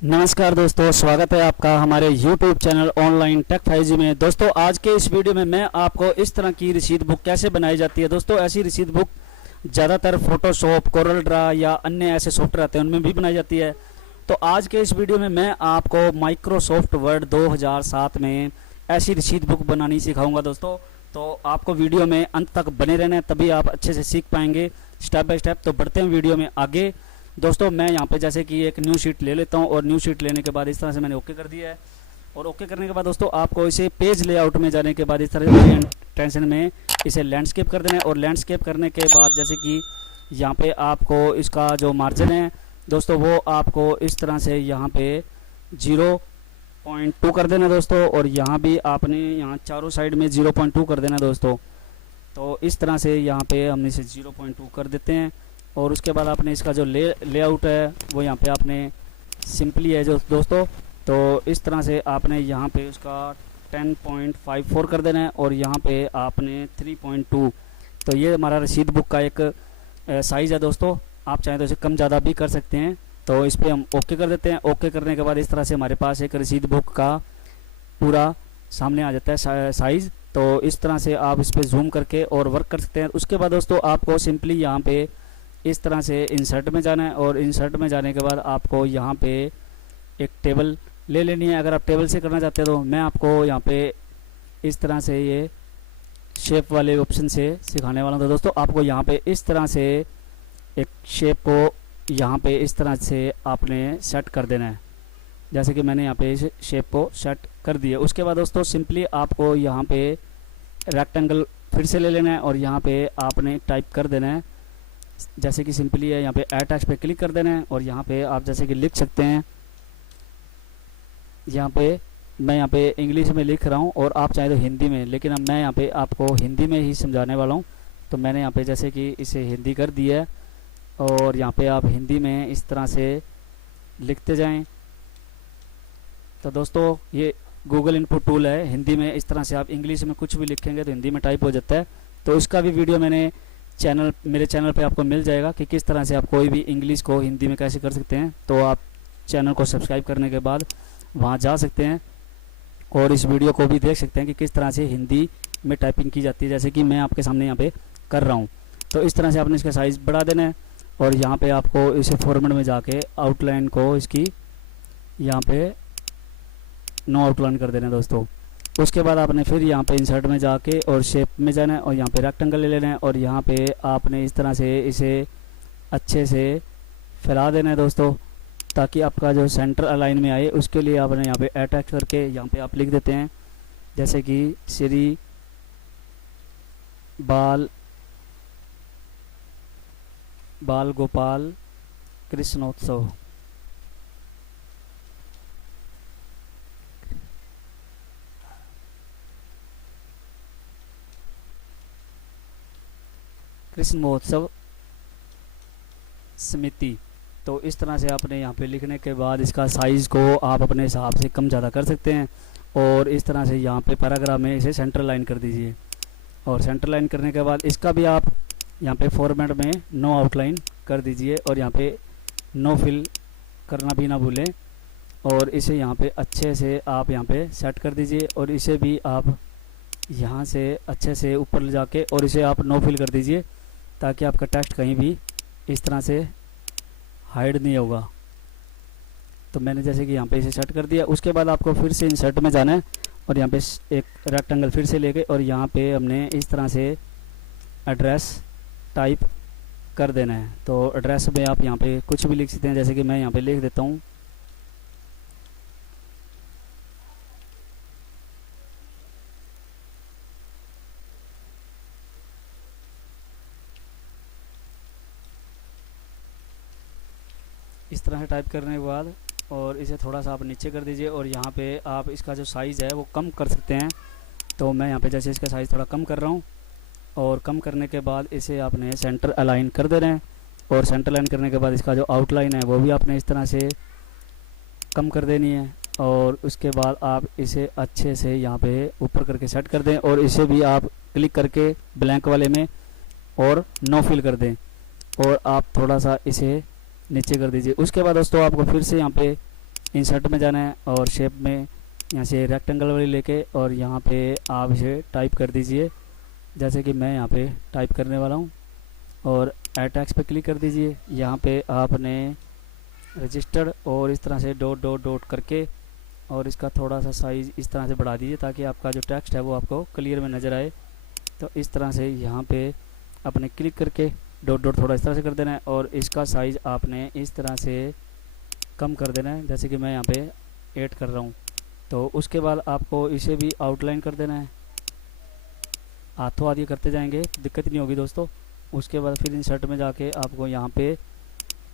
नमस्कार दोस्तों, स्वागत है आपका हमारे YouTube channel online take 5G में। दोस्तों आज के इस वीडियो में मैं आपको इस तरह की रसीद बुक कैसे बनाई जाती है। दोस्तों ऐसी रसीद बुक ज़्यादातर फोटोशॉप, कोरल ड्रा या अन्य ऐसे सॉफ्टवेयर आते हैं उनमें भी बनाई जाती है। तो आज के इस वीडियो में मैं आपको माइक्रोसॉफ्ट वर्ड 2007 में ऐसी रसीद बुक बनानी सिखाऊंगा दोस्तों। तो आपको वीडियो में अंत तक बने रहना है, तभी आप अच्छे से सीख पाएंगे स्टेप बाय स्टेप। तो बढ़ते हैं वीडियो में आगे। दोस्तों मैं यहाँ पे जैसे कि एक न्यू शीट ले लेता हूँ और न्यू शीट लेने के बाद इस तरह से मैंने ओके कर दिया है। और ओके करने के बाद दोस्तों आपको इसे पेज लेआउट में जाने के बाद इस तरह से टेंशन में इसे लैंडस्केप कर देना है। और लैंडस्केप करने के बाद जैसे कि यहाँ पे आपको इसका जो मार्जिन है दोस्तों वो आपको इस तरह से यहाँ पे 0.2 कर देना दोस्तों। और यहाँ भी आपने यहाँ चारों साइड में 0.2 कर देना दोस्तों। तो इस तरह से यहाँ पे हमने इसे 0.2 कर देते हैं। और उसके बाद आपने इसका जो लेआउट है वो यहाँ पे आपने सिंपली है जो दोस्तों, तो इस तरह से आपने यहाँ पे उसका 10.54 कर देना है। और यहाँ पे आपने 3.2। तो ये हमारा रसीद बुक का एक साइज़ है दोस्तों। आप चाहें तो इसे कम ज़्यादा भी कर सकते हैं। तो इस पर हम ओके कर देते हैं। ओके करने के बाद इस तरह से हमारे पास एक रसीद बुक का पूरा सामने आ जाता है साइज़। तो इस तरह से आप इस पर जूम करके और वर्क कर सकते हैं। उसके बाद दोस्तों आपको सिंपली यहाँ पे इस तरह से इंसर्ट में जाना है। और इंसर्ट में जाने के बाद आपको यहाँ पे एक टेबल ले लेनी है। अगर आप टेबल से करना चाहते हैं तो मैं आपको यहाँ पे इस तरह से ये शेप वाले ऑप्शन से सिखाने वाला हूँ। तो दोस्तों आपको यहाँ पे इस तरह से एक शेप को यहाँ पे इस तरह से आपने सेट कर देना है, जैसे कि मैंने यहाँ पे इस शेप को सेट कर दिया। उसके बाद दोस्तों सिंपली आपको यहाँ पे रेक्टेंगल फिर से ले लेना है और यहाँ पे आपने टाइप कर देना है, जैसे कि सिंपली है यहाँ पे ऐड टेक्स्ट पे क्लिक कर देना है। और यहाँ पे आप जैसे कि लिख सकते हैं, यहाँ पे मैं यहाँ पे इंग्लिश में लिख रहा हूँ और आप चाहे तो हिंदी में, लेकिन अब मैं यहाँ पे आपको हिंदी में ही समझाने वाला हूँ। तो मैंने यहाँ पे जैसे कि इसे हिंदी कर दिया है और यहाँ पे आप हिंदी में इस तरह से लिखते जाएं। तो दोस्तों ये गूगल इनपुट टूल है, हिंदी में इस तरह से आप इंग्लिश में कुछ भी लिखेंगे तो हिंदी में टाइप हो जाता है। तो इसका भी वीडियो मैंने मेरे चैनल पे आपको मिल जाएगा कि किस तरह से आप कोई भी इंग्लिश को हिंदी में कैसे कर सकते हैं। तो आप चैनल को सब्सक्राइब करने के बाद वहां जा सकते हैं और इस वीडियो को भी देख सकते हैं कि किस तरह से हिंदी में टाइपिंग की जाती है, जैसे कि मैं आपके सामने यहाँ पे कर रहा हूँ। तो इस तरह से आपने इसका साइज़ बढ़ा देना है और यहाँ पे आपको इसे फॉर्मेट में जाके आउटलाइन को इसकी यहाँ पे नो आउटलाइन कर देना है दोस्तों। उसके बाद आपने फिर यहाँ पे इंसर्ट में जाके और शेप में जाना है और यहाँ पे रेक्टेंगल ले लेना है और यहाँ पे आपने इस तरह से इसे अच्छे से फैला देना है दोस्तों, ताकि आपका जो सेंटर अलाइन में आए। उसके लिए आपने यहाँ पे अटैच करके यहाँ पे आप लिख देते हैं, जैसे कि श्री बाल गोपाल कृष्णोत्सव। कृष्ण महोत्सव समिति। तो इस तरह से आपने यहाँ पे लिखने के बाद इसका साइज़ को आप अपने हिसाब से कम ज़्यादा कर सकते हैं। और इस तरह से यहाँ पे पैराग्राफ में इसे सेंटर लाइन कर दीजिए। और सेंटर लाइन करने के बाद इसका भी आप यहाँ पे फॉर्मेट में नो आउटलाइन कर दीजिए और यहाँ पे नो फिल करना भी ना भूलें। और इसे यहाँ पे अच्छे से आप यहाँ पे सेट कर दीजिए और इसे भी आप यहाँ से अच्छे से ऊपर ले जाके और इसे आप नो फिल कर दीजिए, ताकि आपका टेक्स्ट कहीं भी इस तरह से हाइड नहीं होगा। तो मैंने जैसे कि यहाँ पे इसे सेट कर दिया। उसके बाद आपको फिर से इंसर्ट में जाना है और यहाँ पे एक रेक्टेंगल फिर से लेके और यहाँ पे हमने इस तरह से एड्रेस टाइप कर देना है। तो एड्रेस में आप यहाँ पे कुछ भी लिख सकते हैं, जैसे कि मैं यहाँ पे लिख देता हूँ इस तरह से टाइप करने के बाद। और इसे थोड़ा सा आप नीचे कर दीजिए और यहाँ पे आप इसका जो साइज़ है वो कम कर सकते हैं। तो मैं यहाँ पे जैसे इसका साइज़ थोड़ा कम कर रहा हूँ और कम करने के बाद इसे आपने सेंटर अलाइन कर देना है। और सेंटर अलाइन करने के बाद इसका जो आउटलाइन है वो भी आपने इस तरह से कम कर देनी है। और उसके बाद आप इसे अच्छे से यहाँ पे ऊपर करके सेट कर दें और इसे भी आप क्लिक करके ब्लैंक वाले में और नो फिल कर दें और आप थोड़ा सा इसे नीचे कर दीजिए। उसके बाद दोस्तों आपको फिर से यहाँ पे इंसर्ट में जाना है और शेप में यहाँ से रेक्टेंगल वाली लेके और यहाँ पे आप इसे टाइप कर दीजिए, जैसे कि मैं यहाँ पे टाइप करने वाला हूँ। और ऐड टेक्स्ट पे क्लिक कर दीजिए। यहाँ पे आपने रजिस्टर्ड और इस तरह से डॉट डॉट डॉट करके और इसका थोड़ा सा साइज़ इस तरह से बढ़ा दीजिए ताकि आपका जो टेक्स्ट है वो आपको क्लियर में नज़र आए। तो इस तरह से यहाँ पे आपने क्लिक करके डॉट डॉट थोड़ा इस तरह से कर देना है और इसका साइज़ आपने इस तरह से कम कर देना है, जैसे कि मैं यहाँ पे ऐड कर रहा हूँ। तो उसके बाद आपको इसे भी आउटलाइन कर देना है, हाथों हाथ ये करते जाएंगे, दिक्कत नहीं होगी दोस्तों। उसके बाद फिर इंसर्ट में जाके आपको यहाँ पे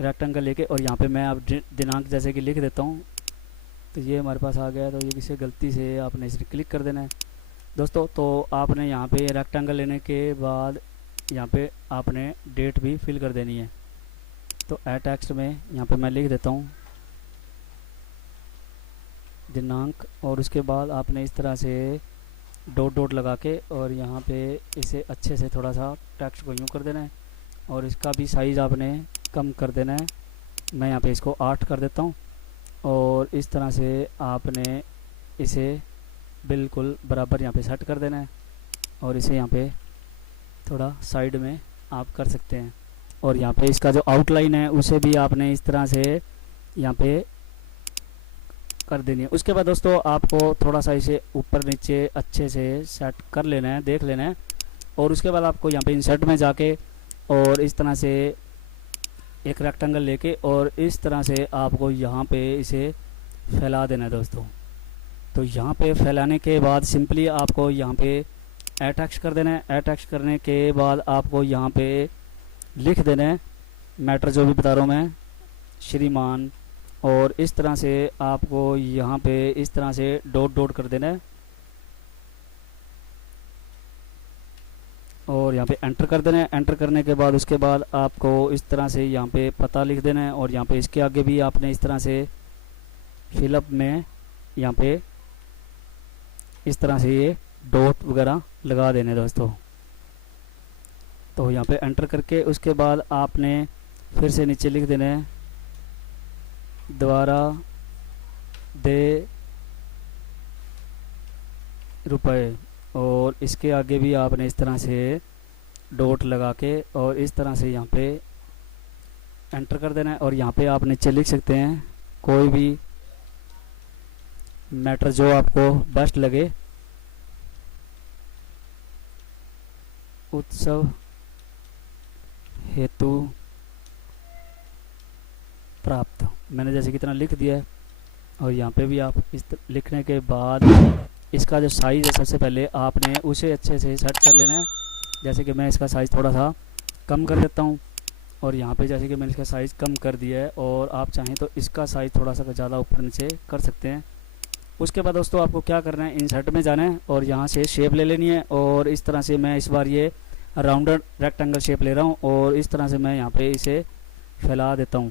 रेक्टेंगल लेके और यहाँ पे मैं अब दिनांक जैसे कि लिख देता हूँ। तो ये हमारे पास आ गया। तो ये किसी गलती से आपने इसे क्लिक कर देना है दोस्तों। तो आपने यहाँ पे रेक्टेंगल लेने के बाद यहाँ पे आपने डेट भी फिल कर देनी है। तो ऐड टेक्स्ट में यहाँ पे मैं लिख देता हूँ दिनांक और उसके बाद आपने इस तरह से डॉट डॉट लगा के और यहाँ पे इसे अच्छे से थोड़ा सा टेक्स्ट को यूँ कर देना है और इसका भी साइज़ आपने कम कर देना है। मैं यहाँ पे इसको 8 कर देता हूँ और इस तरह से आपने इसे बिल्कुल बराबर यहाँ पे सेट कर देना है और इसे यहाँ पे थोड़ा साइड में आप कर सकते हैं। और यहाँ पे इसका जो आउटलाइन है उसे भी आपने इस तरह से यहाँ पे कर देनी है। उसके बाद दोस्तों आपको थोड़ा सा इसे ऊपर नीचे अच्छे से सेट कर लेना है, देख लेना है। और उसके बाद आपको यहाँ पे इंसर्ट में जाके और इस तरह से एक रेक्टेंगल लेके और इस तरह से आपको यहाँ पे इसे फैला देना है दोस्तों। तो यहाँ पे फैलाने के बाद सिंपली आपको यहाँ पे ऐड टेक्स्ट कर देना है। ऐड टेक्स्ट करने के बाद आपको यहाँ पे लिख देना है मैटर जो भी बता रहा हूँ मैं, श्रीमान। और इस तरह से आपको यहाँ पे इस तरह से डॉट डॉट कर देना है और यहाँ पे एंटर कर देना है। एंटर करने के बाद उसके बाद आपको इस तरह से यहाँ पे पता लिख देना है और यहाँ पे इसके आगे भी आपने इस तरह से फिलअप में यहाँ पे इस तरह से ये डॉट वगैरह लगा देने दोस्तों। तो यहाँ पे एंटर करके उसके बाद आपने फिर से नीचे लिख देना है द्वारा दे रुपए और इसके आगे भी आपने इस तरह से डॉट लगा के और इस तरह से यहाँ पे एंटर कर देना है। और यहाँ पे आप नीचे लिख सकते हैं कोई भी मैटर जो आपको बेस्ट लगे, उत्सव हेतु प्राप्त, मैंने जैसे कितना लिख दिया है। और यहाँ पे भी आप इस लिखने के बाद इसका जो साइज़ है सबसे पहले आपने उसे अच्छे से सेट कर लेना है। जैसे कि मैं इसका साइज़ थोड़ा सा कम कर देता हूँ और यहाँ पे जैसे कि मैंने इसका साइज़ कम कर दिया है और आप चाहें तो इसका साइज़ थोड़ा सा ज़्यादा ऊपर नीचे कर सकते हैं। उसके बाद दोस्तों आपको क्या करना है, इंसर्ट में जाना है और यहाँ से शेप ले लेनी है। और इस तरह से मैं इस बार ये राउंडेड रेक्टेंगल शेप ले रहा हूँ और इस तरह से मैं यहाँ पे इसे फैला देता हूँ।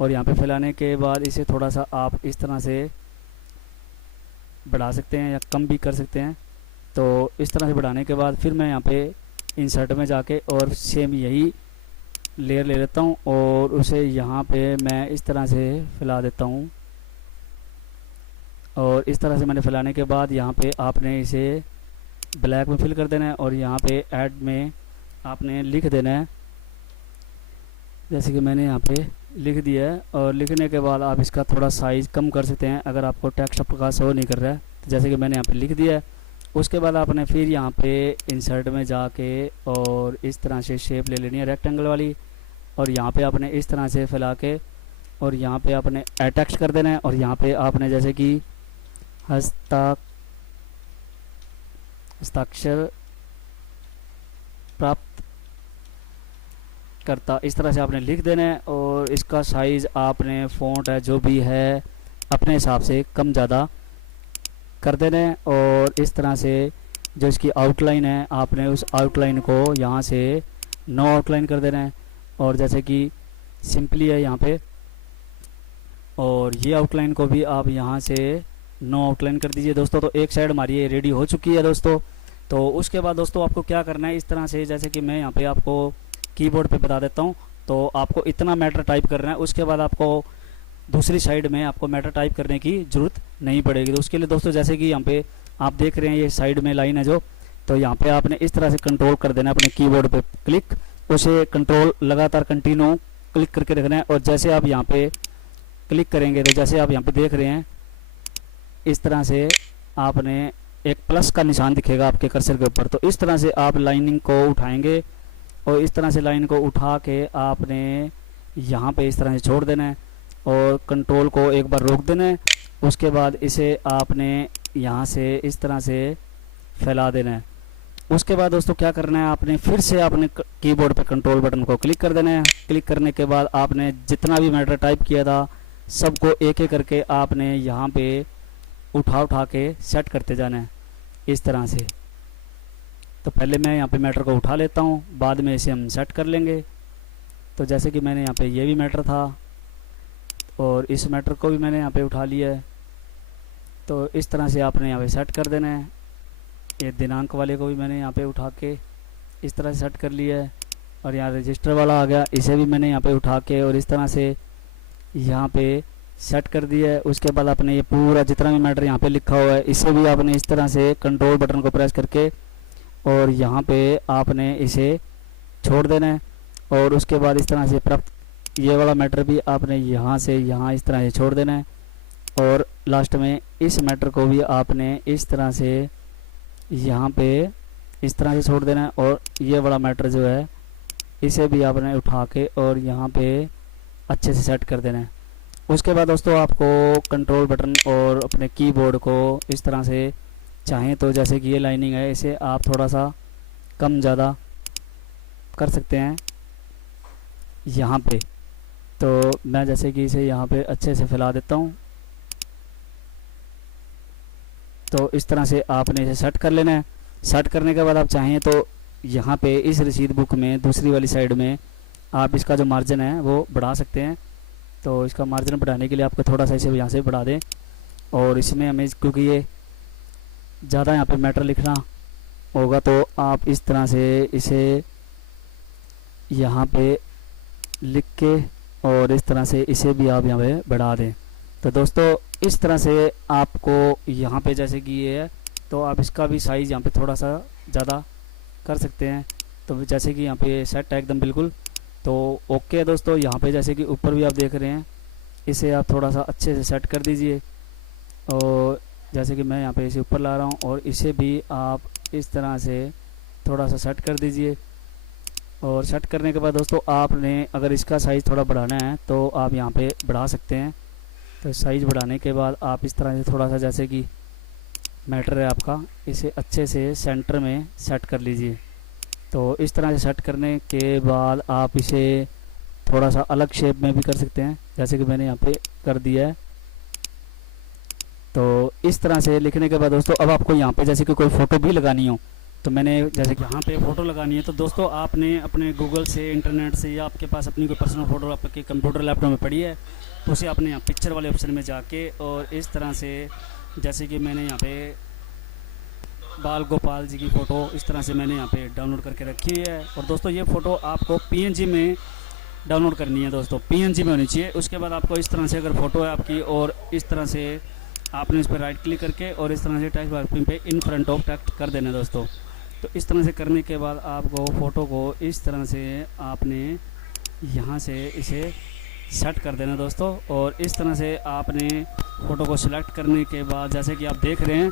और यहाँ पे फैलाने के बाद इसे थोड़ा सा आप इस तरह से बढ़ा सकते हैं या कम भी कर सकते हैं। तो इस तरह से बढ़ाने के बाद फिर मैं यहाँ पे इंसर्ट में जाके और सेम यही लेयर ले लेता हूँ और उसे यहाँ पे मैं इस तरह से फैला देता हूँ। और इस तरह से मैंने फैलाने के बाद यहाँ पे आपने इसे ब्लैक में फिल कर देना है और यहाँ पे ऐड में आपने लिख देना है जैसे कि मैंने यहाँ पे लिख दिया है। और लिखने के बाद आप इसका थोड़ा साइज़ कम कर सकते हैं अगर आपको टेक्स्ट आपका शो नहीं कर रहा है। तो जैसे कि मैंने यहाँ पे लिख दिया है। उसके बाद आपने फिर यहाँ पे इंसर्ट में जाके और इस तरह से शेप ले लेनी है रेक्टेंगल वाली और यहाँ पे आपने इस तरह से फैला के और यहाँ पे आपने ऐड टेक्स्ट कर देना है। और यहाँ पे आपने जैसे कि हस्ताक्षर प्राप्त करता, इस तरह से आपने लिख देना है। और इसका साइज़ आपने फ़ॉन्ट है जो भी है अपने हिसाब से कम ज़्यादा कर देना है। और इस तरह से जो इसकी आउटलाइन है आपने उस आउटलाइन को यहाँ से नो आउटलाइन कर देना है। और जैसे कि सिंपली है यहाँ पे और ये आउटलाइन को भी आप यहाँ से नो आउटलाइन कर दीजिए दोस्तों। तो एक साइड हमारी ये रेडी हो चुकी है दोस्तों। तो उसके बाद दोस्तों आपको क्या करना है, इस तरह से जैसे कि मैं यहाँ पे आपको कीबोर्ड पे बता देता हूँ। तो आपको इतना मैटर टाइप करना है। उसके बाद आपको दूसरी साइड में आपको मैटर टाइप करने की ज़रूरत नहीं पड़ेगी। तो उसके लिए दोस्तों जैसे कि यहाँ पे आप देख रहे हैं ये साइड में लाइन है जो, तो यहाँ पे आपने इस तरह से कंट्रोल कर देना अपने कीबोर्ड पे क्लिक, उसे कंट्रोल लगातार कंटिन्यू क्लिक करके रखना है। और जैसे आप यहाँ पे क्लिक करेंगे तो जैसे आप यहाँ पे देख रहे हैं इस तरह से आपने एक प्लस का निशान दिखेगा आपके कर्सर के ऊपर। तो इस तरह से आप लाइनिंग को उठाएंगे और इस तरह से लाइन को उठा के आपने यहाँ पे इस तरह से छोड़ देना है और कंट्रोल को एक बार रोक देना है। उसके बाद इसे आपने यहाँ से इस तरह से फैला देना है। उसके बाद दोस्तों क्या करना है, आपने फिर से आपने कीबोर्ड पे कंट्रोल बटन को क्लिक कर देना है। क्लिक करने के बाद आपने जितना भी मैटर टाइप किया था सबको एक एक करके आपने यहाँ पे उठा के सेट करते जाना है इस तरह से। तो पहले मैं यहाँ पे मैटर को उठा लेता हूँ, बाद में इसे हम सेट कर लेंगे। तो जैसे कि मैंने यहाँ पे ये भी मैटर था और इस मैटर को भी मैंने यहाँ पे उठा लिया है। तो इस तरह से आपने यहाँ पे सेट कर देना है। ये दिनांक वाले को भी मैंने यहाँ पे उठा के इस तरह से सेट कर लिया है। और यहाँ रजिस्टर वाला आ गया, इसे भी मैंने यहाँ पे उठा के और इस तरह से यहाँ पे सेट कर दिया है। उसके बाद आपने ये पूरा जितना भी मैटर यहाँ पे लिखा हुआ है इसे भी आपने इस तरह से कंट्रोल बटन को प्रेस करके और यहाँ पे आपने इसे छोड़ देना है। और उसके बाद इस तरह से प्राप्त ये वाला मैटर भी आपने यहाँ से यहाँ इस तरह से छोड़ देना है। और लास्ट में इस मैटर को भी आपने इस तरह से यहाँ पे इस तरह से छोड़ देना है। और ये वाला मैटर जो है इसे भी आपने उठा के और यहाँ पे अच्छे से सेट कर देना है। उसके बाद दोस्तों आपको कंट्रोल बटन और अपने कीबोर्ड को इस तरह से चाहें तो जैसे कि ये लाइनिंग है इसे आप थोड़ा सा कम ज़्यादा कर सकते हैं यहाँ पे। तो मैं जैसे कि इसे यहाँ पे अच्छे से फैला देता हूँ। तो इस तरह से आपने इसे सेट कर लेना है। सेट करने के बाद आप चाहें तो यहाँ पे इस रसीद बुक में दूसरी वाली साइड में आप इसका जो मार्जिन है वो बढ़ा सकते हैं। तो इसका मार्जिन बढ़ाने के लिए आपको थोड़ा सा इसे यहाँ से बढ़ा दें। और इसमें हमें क्योंकि ये ज़्यादा यहाँ पे मैटर लिखना होगा तो आप इस तरह से इसे यहाँ पे लिख के और इस तरह से इसे भी आप यहाँ पे बढ़ा दें। तो दोस्तों इस तरह से आपको यहाँ पे जैसे कि ये है तो आप इसका भी साइज़ यहाँ पे थोड़ा सा ज़्यादा कर सकते हैं। तो जैसे कि यहाँ पे सेट है एकदम बिल्कुल। तो ओके है दोस्तों, यहाँ पे जैसे कि ऊपर भी आप देख रहे हैं इसे आप थोड़ा सा अच्छे से सेट कर दीजिए। और जैसे कि मैं यहाँ पे इसे ऊपर ला रहा हूँ और इसे भी आप इस तरह से थोड़ा सा सेट कर दीजिए। और सेट करने के बाद दोस्तों आपने अगर इसका साइज़ थोड़ा बढ़ाना है तो आप यहाँ पे बढ़ा सकते हैं। तो साइज़ बढ़ाने के बाद आप इस तरह से थोड़ा सा जैसे कि मैटर है आपका इसे अच्छे से सेंटर में सेट कर लीजिए। तो इस तरह से सेट करने के बाद आप इसे थोड़ा सा अलग शेप में भी कर सकते हैं जैसे कि मैंने यहाँ पे कर दिया है। तो इस तरह से लिखने के बाद दोस्तों अब आपको यहाँ पे जैसे कि कोई फ़ोटो भी लगानी हो तो मैंने जैसे कि यहाँ पे फ़ोटो लगानी है तो दोस्तों आपने अपने गूगल से इंटरनेट से या आपके पास अपनी कोई पर्सनल फ़ोटो आपके कंप्यूटर लैपटॉप में पड़ी है तो उसे आपने यहाँ पिक्चर वाले ऑप्शन में जाके और इस तरह से जैसे कि मैंने यहाँ पे बाल गोपाल जी की फ़ोटो इस तरह से मैंने यहाँ पे डाउनलोड करके रखी है। और दोस्तों ये फ़ोटो आपको PNG में डाउनलोड करनी है दोस्तों, PNG में होनी चाहिए। उसके बाद आपको इस तरह से अगर फ़ोटो है आपकी और इस तरह से आपने इस पर राइट क्लिक करके और इस तरह से टेक्स्ट बॉक्स पे इन फ्रंट ऑफ टेक्स्ट कर देना दोस्तों। तो इस तरह से करने के बाद आपको फ़ोटो को इस तरह से आपने यहाँ से इसे सेट कर देना दोस्तों। और इस तरह से आपने फ़ोटो को सिलेक्ट करने के बाद जैसे कि आप देख रहे हैं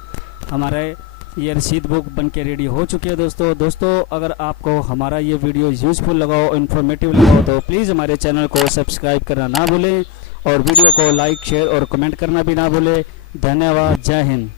हमारे ये रसीद बुक बन के रेडी हो चुकी है दोस्तों। अगर आपको हमारा ये वीडियो यूज़फुल लगा हो, इन्फॉर्मेटिव लगा हो तो प्लीज़ हमारे चैनल को सब्सक्राइब करना ना भूलें और वीडियो को लाइक शेयर और कमेंट करना भी ना भूलें। धन्यवाद, जय हिंद।